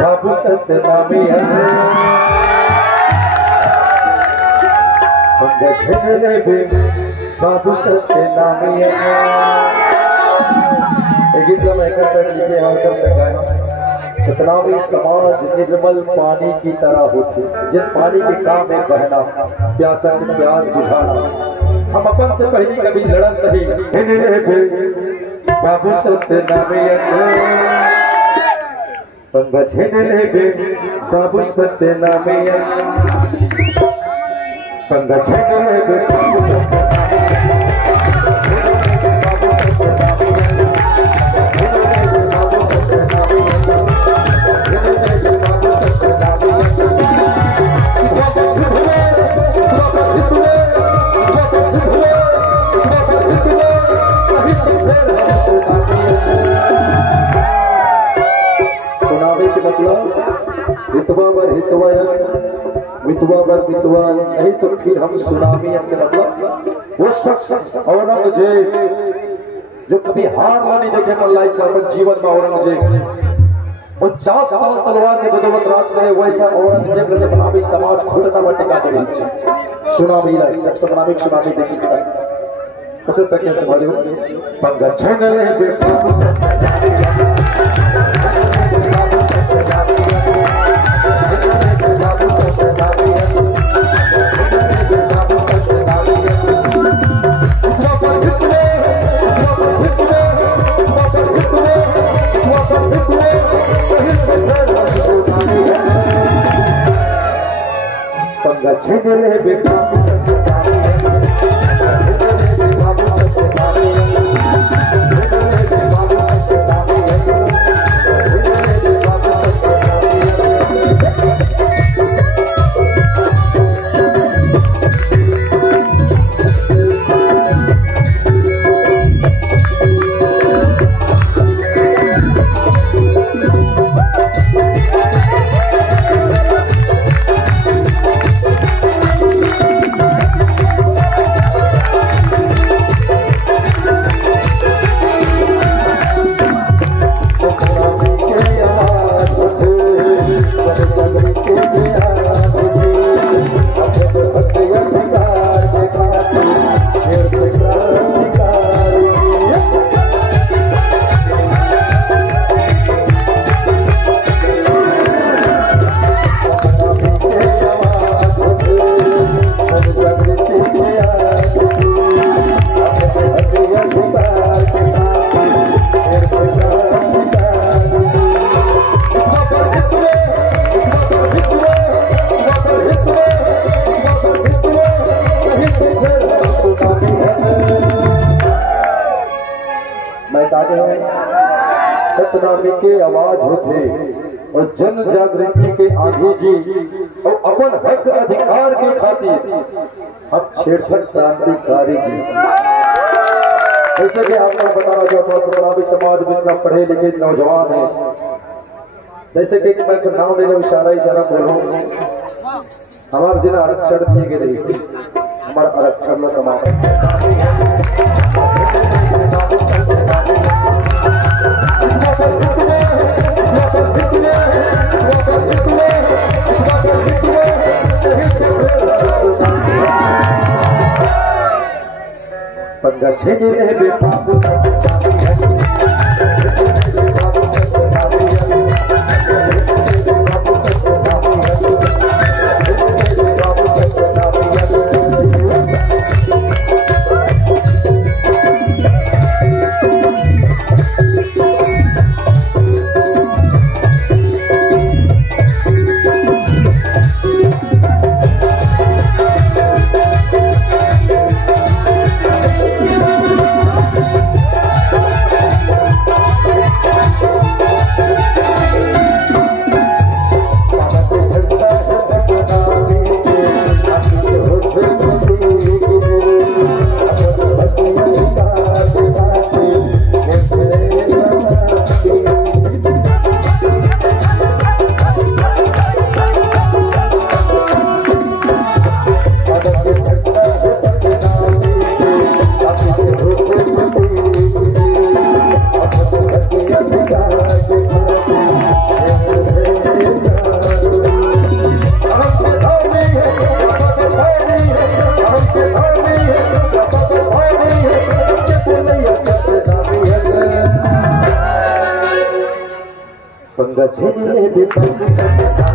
बाबू सतनामी बाबू सतनामी सतनामी समाज निर्मल पानी की तरह होती, जिन पानी के काम में बहना, प्यासा की प्यास बुझाना। हम अपन से पहले कभी लड़न नहीं। बाबू सतनामी बाबू सतनामी नहीं तो फिर हम सुनामी के मतलब वो शख्स औरंगजेब जो कभी हार नहीं देखे पर लाइफ में जीवन में औरंगजेब वो 50 साल तलवार के बदौलत राज करे, वैसा औरंगजेब से बनावी समाज खुलना बटिका दे रही है। सुनामी लाई जब सतनामी सुनामी देखी तो तक कैसे भरियो पंगा छंगले बेटा पंगा छंगले बेटा सतनामी के आवाज होते और जन जागृति के आगे जी और अपन हक अधिकार के खातिर हम छेड़छाड़ क्रांतिकारी जी। जैसे कि आपको बताना जो अपना सतनामी समाज में इतना पढ़े लिखे नौजवान है, जैसे कि मैं नाम ले लो इशारा बोलो हमारे जिला आरक्षण दिए गए रही थी, हमारा आरक्षण में समाप्त पंगा छेड़े बेटा पंगा छेड़े भी पंगा